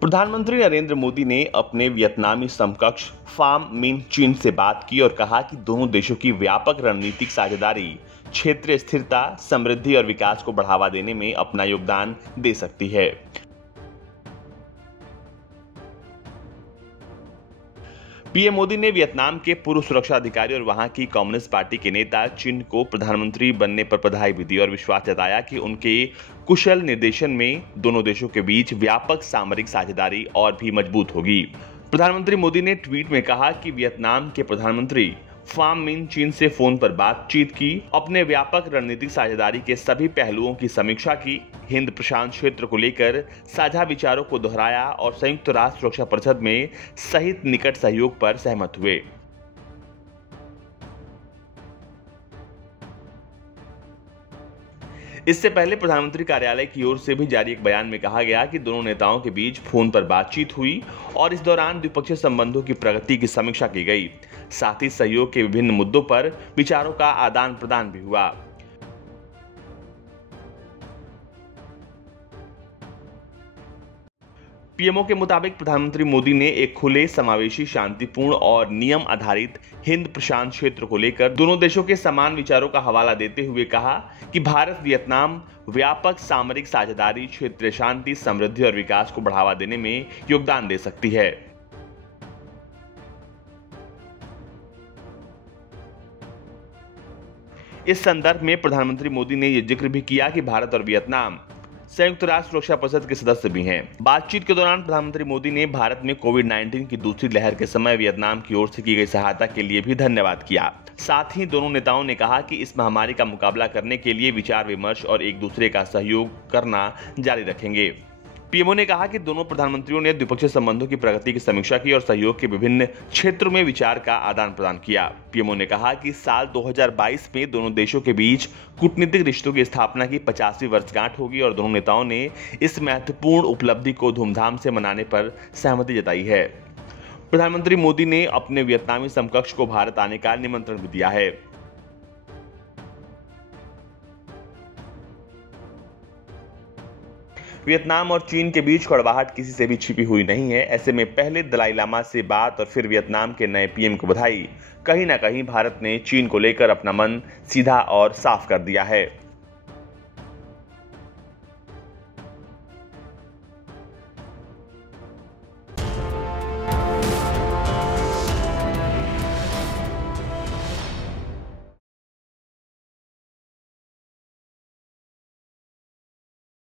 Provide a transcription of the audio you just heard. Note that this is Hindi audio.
प्रधानमंत्री नरेंद्र मोदी ने अपने वियतनामी समकक्ष फाम मिन चिन से बात की और कहा कि दोनों देशों की व्यापक रणनीतिक साझेदारी क्षेत्रीय स्थिरता, समृद्धि और विकास को बढ़ावा देने में अपना योगदान दे सकती है। पीएम मोदी ने वियतनाम के पूर्व सुरक्षा अधिकारी और वहां की कम्युनिस्ट पार्टी के नेता चिन को प्रधानमंत्री बनने पर बधाई भी दी और विश्वास जताया कि उनके कुशल निर्देशन में दोनों देशों के बीच व्यापक सामरिक साझेदारी और भी मजबूत होगी। प्रधानमंत्री मोदी ने ट्वीट में कहा कि वियतनाम के प्रधानमंत्री फाम मिन चिन से फोन पर बातचीत की, अपने व्यापक रणनीतिक साझेदारी के सभी पहलुओं की समीक्षा की, हिंद प्रशांत क्षेत्र को लेकर साझा विचारों को दोहराया और संयुक्त राष्ट्र सुरक्षा परिषद में सहित निकट सहयोग पर सहमत हुए। इससे पहले प्रधानमंत्री कार्यालय की ओर से भी जारी एक बयान में कहा गया कि दोनों नेताओं के बीच फोन पर बातचीत हुई और इस दौरान द्विपक्षीय संबंधों की प्रगति की समीक्षा की गई। साथ ही सहयोग के विभिन्न मुद्दों पर विचारों का आदान प्रदान भी हुआ। पीएमओ के मुताबिक प्रधानमंत्री मोदी ने एक खुले, समावेशी, शांतिपूर्ण और नियम आधारित हिंद प्रशांत क्षेत्र को लेकर दोनों देशों के समान विचारों का हवाला देते हुए कहा कि भारत वियतनाम व्यापक सामरिक साझेदारी क्षेत्रीय शांति, समृद्धि और विकास को बढ़ावा देने में योगदान दे सकती है। इस संदर्भ में प्रधानमंत्री मोदी ने यह जिक्र भी किया कि भारत और वियतनाम संयुक्त राष्ट्र सुरक्षा परिषद के सदस्य भी हैं। बातचीत के दौरान प्रधानमंत्री मोदी ने भारत में कोविड-19 की दूसरी लहर के समय वियतनाम की ओर से की गई सहायता के लिए भी धन्यवाद किया। साथ ही दोनों नेताओं ने कहा कि इस महामारी का मुकाबला करने के लिए विचार विमर्श और एक दूसरे का सहयोग करना जारी रखेंगे। पीएमओ ने कहा कि दोनों प्रधानमंत्रियों ने द्विपक्षीय संबंधों की प्रगति की समीक्षा की और सहयोग के विभिन्न क्षेत्रों में विचार का आदान प्रदान किया। पीएमओ ने कहा कि साल 2022 में दोनों देशों के बीच कूटनीतिक रिश्तों की स्थापना की 50वीं वर्षगांठ होगी और दोनों नेताओं ने इस महत्वपूर्ण उपलब्धि को धूमधाम से मनाने पर सहमति जताई है। प्रधानमंत्री मोदी ने अपने वियतनामी समकक्ष को भारत आने का निमंत्रण भी दिया है। वियतनाम और चीन के बीच कड़वाहट किसी से भी छिपी हुई नहीं है। ऐसे में पहले दलाई लामा से बात और फिर वियतनाम के नए पीएम को बधाई। कहीं ना कहीं भारत ने चीन को लेकर अपना मन सीधा और साफ कर दिया है।